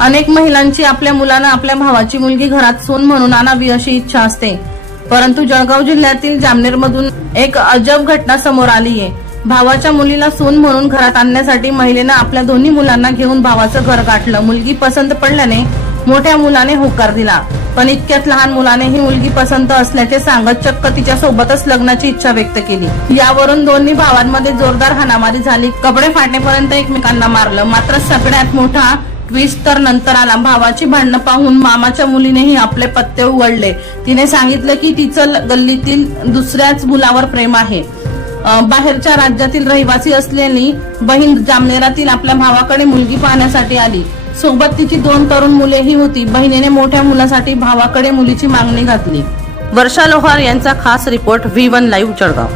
अनेक महिलांची आपल्या मुलांना आपल्या भावाची मुलगी घरात सून म्हणून आणावी अशी इच्छा असते, परंतु जळगाव जिल्ह्यातील जामनेरमधून एक अजब घटना समोर आली आहे। भावाच्या मुलीला सून म्हणून घरात आणण्यासाठी महिलेनं आपल्या दोन्ही मुलांना घेऊन भावाचं घर गाठलं। मुलगी पसंत पडल्याने मोठ्या मुलाने होकार दिला, पण इतक्यात लहान मुलाने ही मुलगी पसंत असल्याचे सांगत चक्क तिच्या सोबतच लग्नाची इच्छा व्यक्त केली। यावरून दोन्ही भावांमध्ये जोरदार हाणामारी झाली, कपडे फाटण्यापर्यंत एकमेकांना मारलं। मात्र सगळ्यात मोठा ट्विस्ट तर नंतर आला। भावाची भांडणं पाहून मामाच्या मुलीनेही आपले पत्ते उघडले। तिने सांगितलं की तिचं गल्लीतील दुसऱ्याच मुलावर प्रेम आहे। बाहेरच्या राज्यातील रहिवासी असलेली बहीण जामनेरातील आपल्या भावाकडे मुलगी पाहण्यासाठी आली। सोबत तिची 2 तरुण मुलेही होती। बहिणीने मोठ्या मुलासाठी भावाकडे मुलीची मागणी घातली। वर्षा लोहार यांचा खास रिपोर्ट V1 लाईव्ह जळगाव।